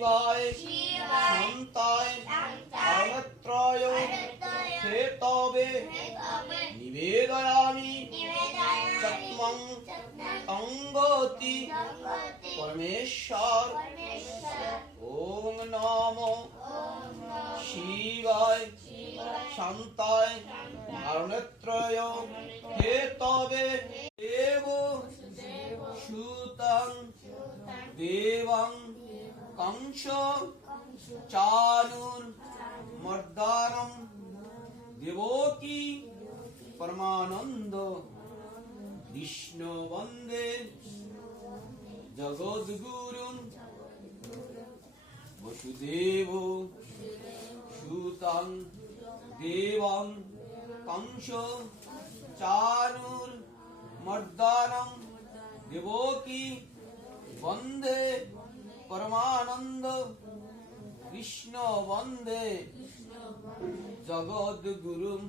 শিবায় শান্তায় কারণত্রয় হেতবে নিবেদয়ামি চত্মং তঙ্গতি পরমেশ্বর ওম নমো শিবায় শান্তায় কারণত্রয় হেতবে দেব সুতং দেবং কংস চানুর মর্দানম দেবকী পরমানন্দ কৃষ্ণ বন্দে জগদ্গুরুন বসুদেব সুতং দেবং কংস চানুর মর্দানম দেবকী বন্দে পরমানন্দ কৃষ্ণ বন্দে জগদ্গুরুম